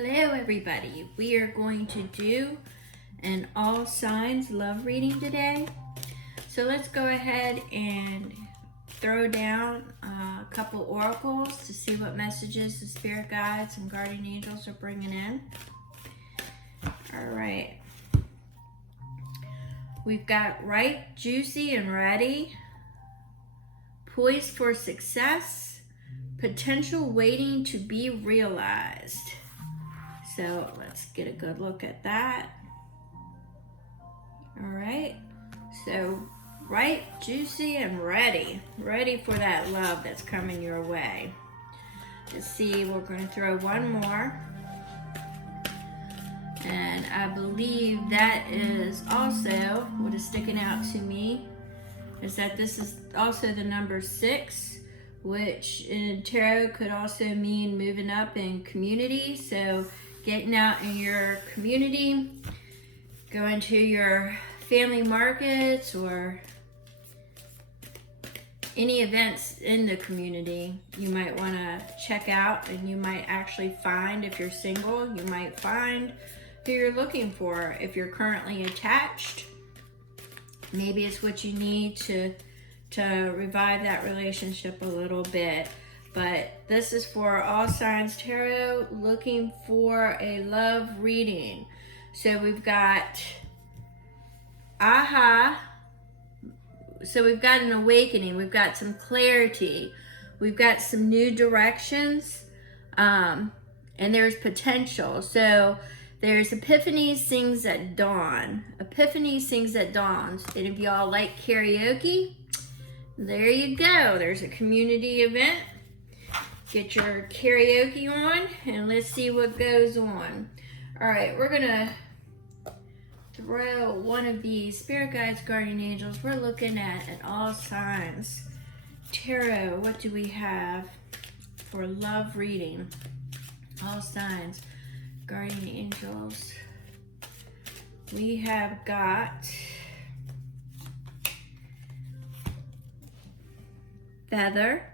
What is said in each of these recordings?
Hello everybody, we are going to do an all signs love reading today. So let's go ahead and throw down a couple oracles to see what messages the spirit guides and guardian angels are bringing in. All right, we've got right, juicy and ready, poised for success, potential waiting to be realized. So let's get a good look at that. All right, so right, juicy and ready for that love that's coming your way. Let's see, we're going to throw one more. And I believe that is also what is sticking out to me, is that this is also the number 6, which in tarot could also mean moving up in community. So getting out in your community, going to your family markets or any events in the community you might want to check out, and you might actually find, if you're single, you might find who you're looking for. If you're currently attached, maybe it's what you need to revive that relationship a little bit. But this is for All Signs Tarot, looking for a love reading. So we've got aha. So we've got an awakening. We've got some clarity. We've got some new directions. And there's potential. So there's Epiphany sings at dawn. Epiphany sings at dawn. And if y'all like karaoke, there you go. There's a community event. Get your karaoke on and let's see what goes on. All right, we're gonna throw one of these spirit guides, guardian angels. We're looking at all signs tarot. What do we have for love reading? All signs guardian angels. We have got Feather.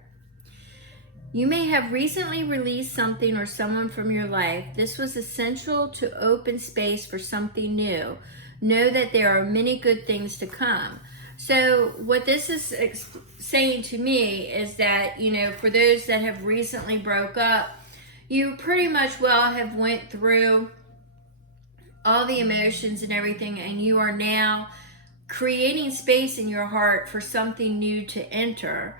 You may have recently released something or someone from your life. This was essential to open space for something new. Know that there are many good things to come. So what this is saying to me is that, for those that have recently broke up, you pretty much have went through all the emotions and everything, and you are now creating space in your heart for something new to enter.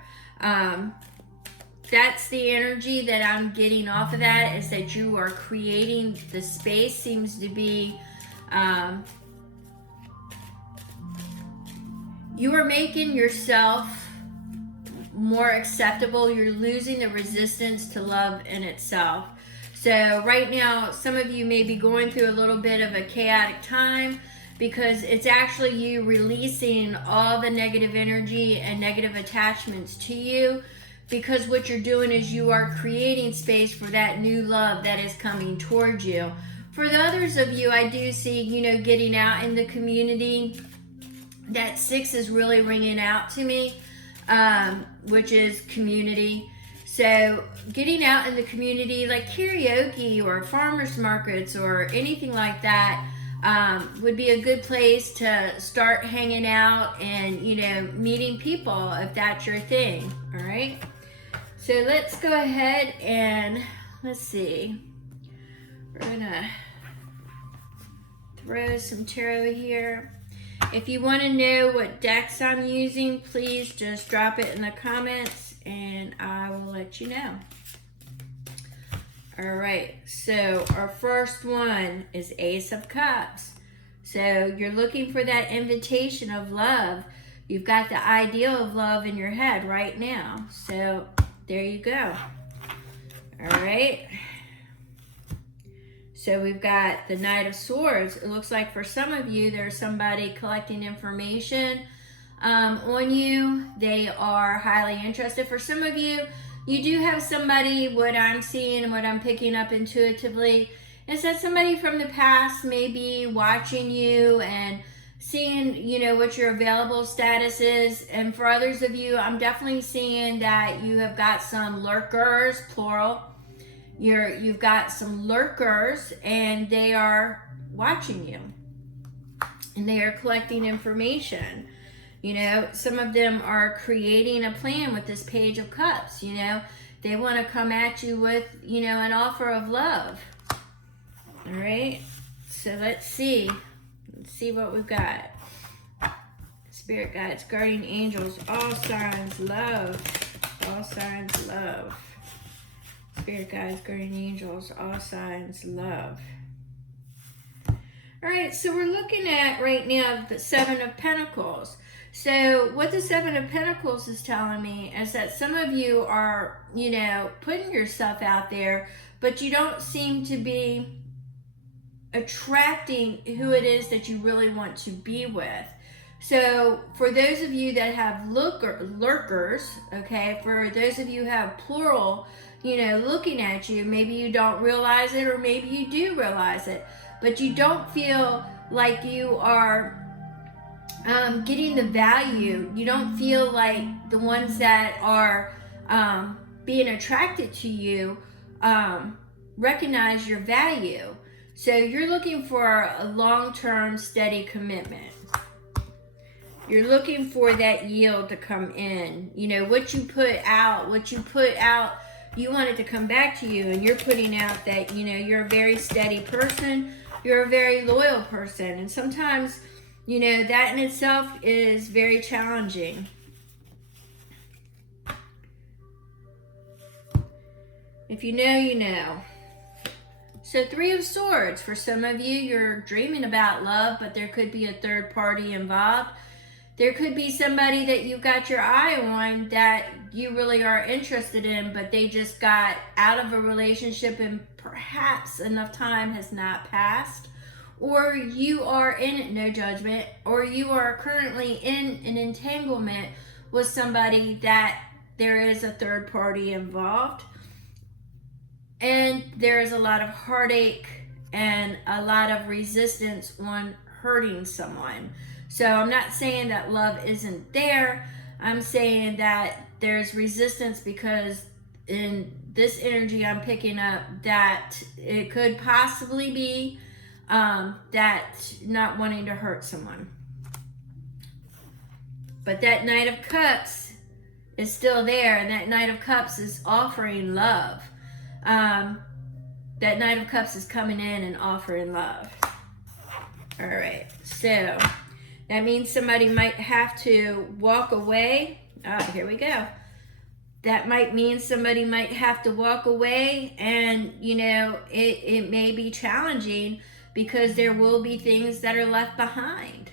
That's the energy that I'm getting off of that, is that you are creating the space. Seems to be you are making yourself more acceptable. You're losing the resistance to love in itself. So right now, some of you may be going through a little bit of a chaotic time, because it's actually you releasing all the negative energy and negative attachments to you. Because what you're doing is you are creating space for that new love that is coming towards you. For the others of you, I do see, getting out in the community. That 6 is really ringing out to me, which is community. So getting out in the community, like karaoke or farmers markets or anything like that, would be a good place to start hanging out and, meeting people if that's your thing. All right. So let's go ahead and let's see. We're gonna throw some tarot here. If you want to know what decks I'm using, please just drop it in the comments and I will let you know. All right, so our first one is Ace of Cups. So you're looking for that invitation of love. You've got the ideal of love in your head right now. So there you go. All right. So we've got the Knight of Swords. It looks like for some of you, there's somebody collecting information on you. They are highly interested. For some of you, you do have somebody, what I'm seeing and what I'm picking up intuitively, is that somebody from the past may be watching you and seeing, what your available status is. And for others of you, I'm definitely seeing that you have got some lurkers, plural, You've got some lurkers, and they are watching you, and they are collecting information. You know, some of them are creating a plan with this Page of Cups. You know, they want to come at you with, you know, an offer of love. All right, so let's see what we've got. Spirit guides, guardian angels, all signs, love. All signs, love. Spirit guides, guardian angels, all signs, love. All right, so we're looking at right now the Seven of Pentacles. So what the Seven of Pentacles is telling me is that some of you are, you know, putting yourself out there, but you don't seem to be attracting who it is that you really want to be with. So for those of you that have lurkers, okay, for those of you who have plural, you know, looking at you, maybe you don't realize it, or maybe you do realize it, but you don't feel like you are getting the value. You don't feel like the ones that are being attracted to you recognize your value. So you're looking for a long-term steady commitment. You're looking for that yield to come in. You know, what you put out, you want it to come back to you, and you're putting out that, you know, you're a very steady person, you're a very loyal person. And sometimes, you know, that in itself is very challenging. If you know, you know. So Three of Swords, for some of you, you're dreaming about love, but there could be a third party involved. There could be somebody that you've got your eye on that you really are interested in, but they just got out of a relationship and perhaps enough time has not passed. Or you are in, no judgment, or you are currently in an entanglement with somebody that there is a third party involved. And there is a lot of heartache and a lot of resistance on hurting someone. So I'm not saying that love isn't there. I'm saying that there's resistance because in this energy I'm picking up that it could possibly be that not wanting to hurt someone. But that Knight of Cups is still there, and that Knight of Cups is offering love. That Knight of Cups is coming in and offering love. All right, so that means somebody might have to walk away. Here we go. That might mean somebody might have to walk away, and, you know, it may be challenging because there will be things that are left behind.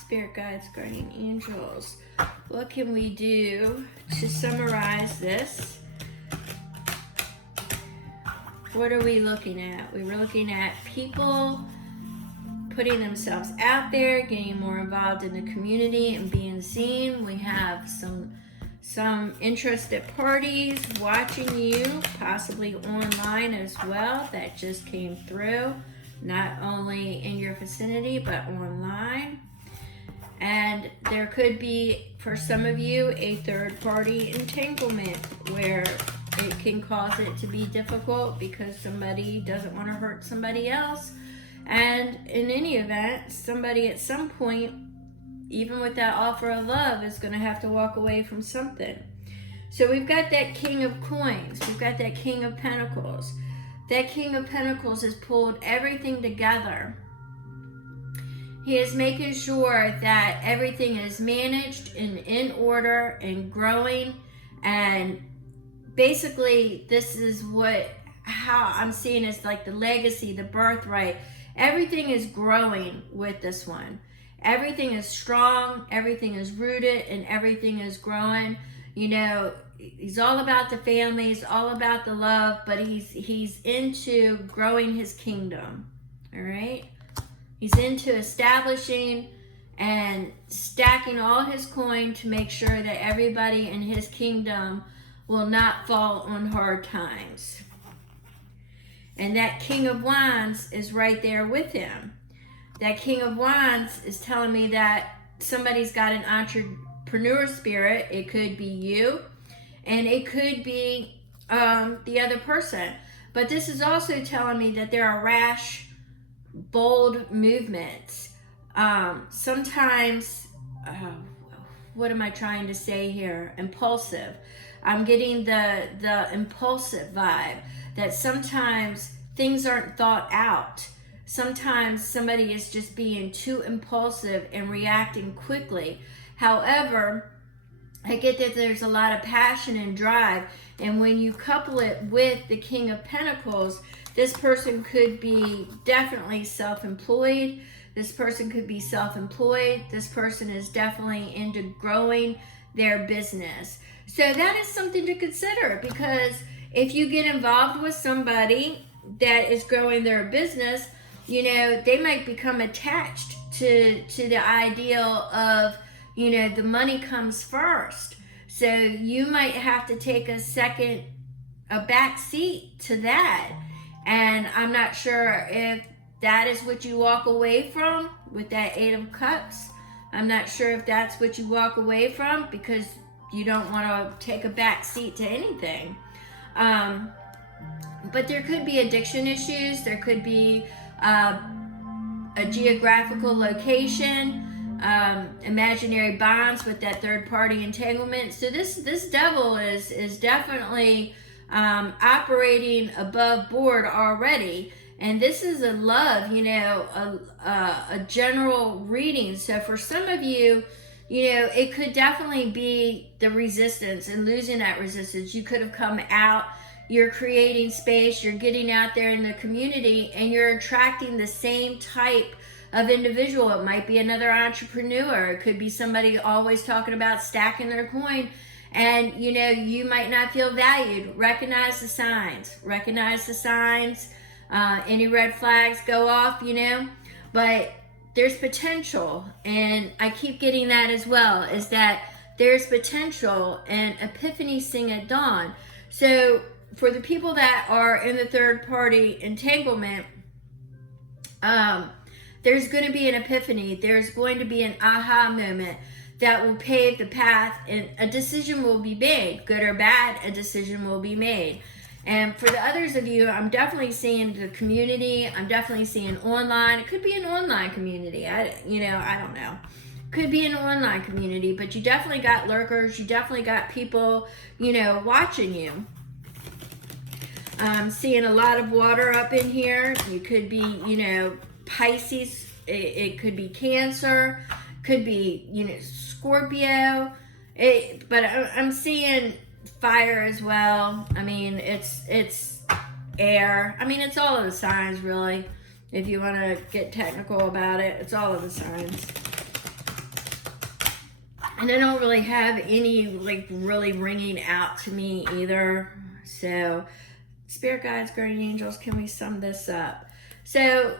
Spirit guides, guardian angels. What can we do to summarize this? What are we looking at? We're looking at people putting themselves out there, getting more involved in the community and being seen. We have some interested parties watching you, possibly online as well. That just came through, not only in your vicinity, but online. And there could be, for some of you, a third-party entanglement where it can cause it to be difficult because somebody doesn't want to hurt somebody else. And in any event, somebody at some point, even with that offer of love, is going to have to walk away from something. So we've got that King of Coins. We've got that King of Pentacles. That King of Pentacles has pulled everything together. He is making sure that everything is managed and in order and growing. And basically, this is how I'm seeing is like the legacy, the birthright. Everything is growing with this one. Everything is strong, everything is rooted, and everything is growing. You know, he's all about the family, he's all about the love, but he's into growing his kingdom. All right? He's into establishing and stacking all his coin to make sure that everybody in his kingdom will not fall on hard times. And that King of Wands is right there with him. That King of Wands is telling me that somebody's got an entrepreneur spirit. It could be you. and it could be the other person. But this is also telling me that there are rash, bold movements. Sometimes, what am I trying to say here? Impulsive. I'm getting the impulsive vibe that sometimes things aren't thought out. Sometimes somebody is just being too impulsive and reacting quickly. However, I get that there's a lot of passion and drive, and when you couple it with the King of Pentacles, this person could be definitely self-employed. This person could be self-employed. This person is definitely into growing their business. So that is something to consider, because if you get involved with somebody that is growing their business, you know, they might become attached to the ideal of, you know, the money comes first. So you might have to take a back seat to that. And I'm not sure if that is what you walk away from with that Eight of Cups. I'm not sure if that's what you walk away from, because you don't want to take a back seat to anything. But there could be addiction issues. There could be a geographical location, imaginary bonds with that third party entanglement. So this devil is definitely operating above board already. And this is a love, you know, a general reading. So for some of you, you know, it could definitely be the resistance and losing that resistance. You could have come out, you're creating space, you're getting out there in the community, and you're attracting the same type of individual. It might be another entrepreneur. It could be somebody always talking about stacking their coin. And, you know, you might not feel valued. Recognize the signs. Recognize the signs. Any red flags go off, you know. But there's potential. And I keep getting that as well, is that there's potential, and epiphanies sing at dawn. So for the people that are in the third party entanglement, there's going to be an epiphany. There's going to be an aha moment that will pave the path, and a decision will be made. Good or bad, a decision will be made. And for the others of you, I'm definitely seeing the community. I'm definitely seeing online. It could be an online community. I don't know. Could be an online community, but you definitely got lurkers. You definitely got people, you know, watching you. I'm seeing a lot of water up in here. You could be, you know, Pisces. It could be Cancer. Could be, you know, Scorpio. But I'm seeing fire as well. I mean, it's air. I mean, it's all of the signs, really. If you want to get technical about it, it's all of the signs. And I don't really have any, like, really ringing out to me either. So, Spirit guides, guardian angels, can we sum this up? So,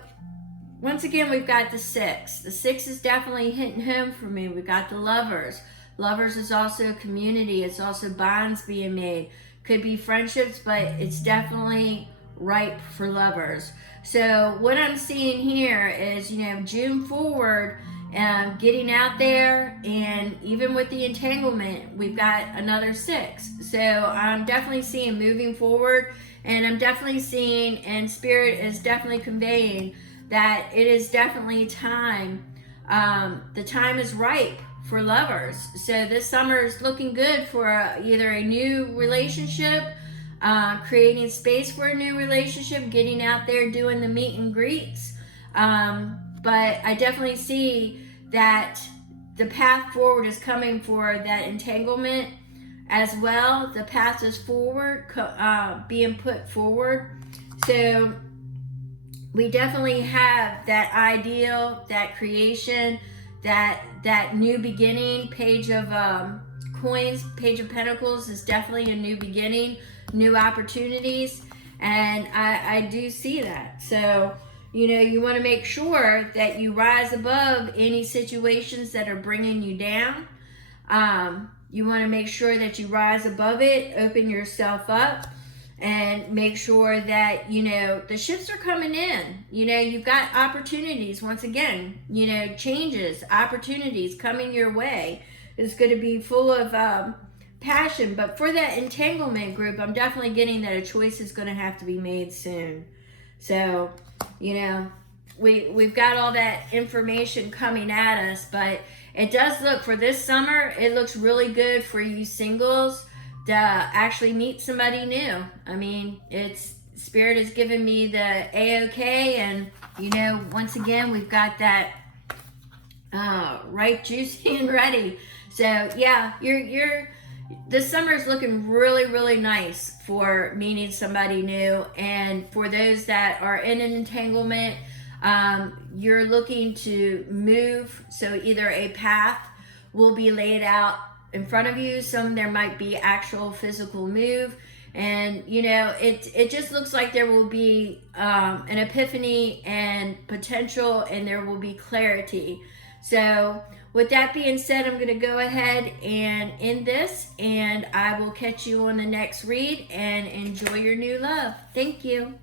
once again, we've got the 6. The 6 is definitely hitting home for me. We've got the Lovers. Lovers is also a community. It's also bonds being made. Could be friendships, but it's definitely ripe for lovers. So what I'm seeing here is, you know, June forward, getting out there, and even with the entanglement, we've got another 6. So I'm definitely seeing moving forward, and I'm definitely seeing, and Spirit is definitely conveying that it is definitely time. The time is ripe for lovers. So this summer is looking good for either a new relationship, creating space for a new relationship, getting out there doing the meet and greets. But I definitely see that the path forward is coming for that entanglement as well. The path is forward, being put forward. So we definitely have that ideal, that creation, that new beginning. Page of coins, Page of Pentacles is definitely a new beginning, new opportunities, and I do see that. So, you know, you want to make sure that you rise above any situations that are bringing you down. You want to make sure that you rise above it, open yourself up, and make sure that, you know, the shifts are coming in. You know, you've got opportunities. Once again, you know, changes, opportunities coming your way. It's going to be full of passion. But for that entanglement group, I'm definitely getting that a choice is going to have to be made soon. So, you know, we've got all that information coming at us, but it does look, for this summer, it looks really good for you singles to actually meet somebody new. I mean, Spirit has given me the A-OK, and, you know, once again, we've got that ripe, juicy, and ready. So, yeah, this summer is looking really, really nice for meeting somebody new. And for those that are in an entanglement, you're looking to move. So either a path will be laid out in front of you. There might be actual physical move. And, you know, it just looks like there will be an epiphany and potential, and there will be clarity. So with that being said, I'm going to go ahead and end this, and I will catch you on the next read, and enjoy your new love. Thank you.